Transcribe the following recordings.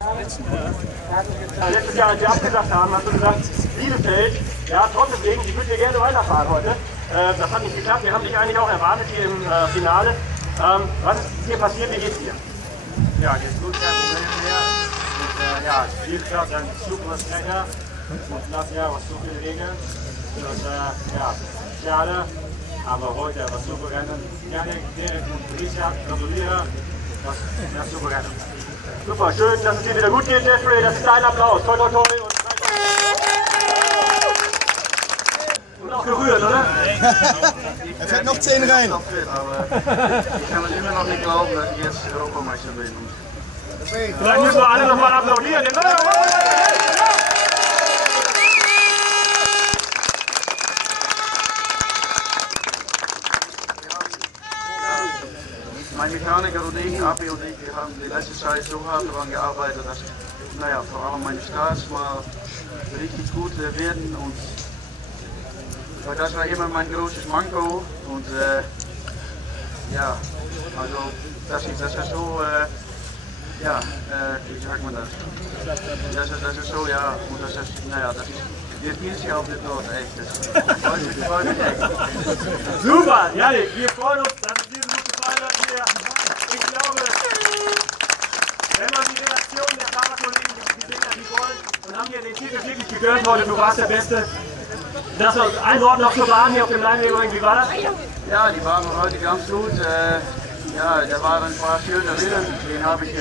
Letztes Jahr, als wir abgesagt haben, hast du gesagt, Bielefeld, ja, trotzdem, ich würde hier gerne weiterfahren heute. Das hat nicht geklappt, wir haben dich eigentlich auch erwartet hier im Finale. Was ist hier passiert, wie geht's dir? Ja, geht's gut, kein Problem mehr. Und, ja, Spielplatz, ein super Strecker. Und das Jahr war so viele Regeln. Das, ja, schade. Aber heute war super Rennen. Janik, Derek und Richard, gratuliere. Das ist super Rennen. Super, schön, dass es dir wieder gut geht, Jeffrey. Das ist dein Applaus. Toi, toi, toi. Und auch gerührt, oder? Er fährt noch 10 rein. Aber ich kann es immer noch nicht glauben, dass ich jetzt Europameister bin. Vielleicht müssen wir alle nochmal applaudieren. Mein Mechaniker und ich, Abi und ich, wir haben die letzte Zeit so hart daran gearbeitet, dass naja, vor allem meine Starts mal richtig gut werden. Und das war immer mein großes Manko. Und ja, also das ist so, ja, wie sagt man das? Das ist so, ja, und das ist, naja, das ist, wir spielen sich auf der Tod, echt. Das freut mich echt. Super, Janik, wir freuen uns, dass es dir so gut gefallen hat hier. Ich glaube, wenn man die Reaktion der Fahrerkollegen gesehen hat, die wollen, und haben hier den Titel wirklich gegönnt heute, du warst der Beste. Das war ein Wort noch zur Bahn hier auf dem Leinweberring, wie war das? Ja, die Bahn war heute ganz gut. Ja, da waren ein paar schöne Rillen, den habe ich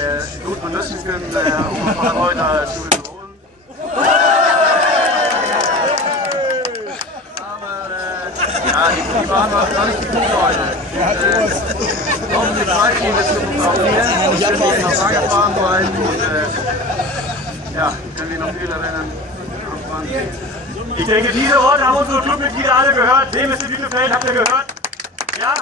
gut benutzen können, um ein paar Leute zu überholen. Aber ja, die Bahn war gar nicht gut heute. Auch die Zeit ging es auch hier. Wir können noch lange fahren bleiben und ja, können wir noch viele Rennen anfangen. Ich denke, diese Worte haben unsere Clubmitglieder alle gehört. Wem ist in Bielefeld, habt ihr gehört? Ja?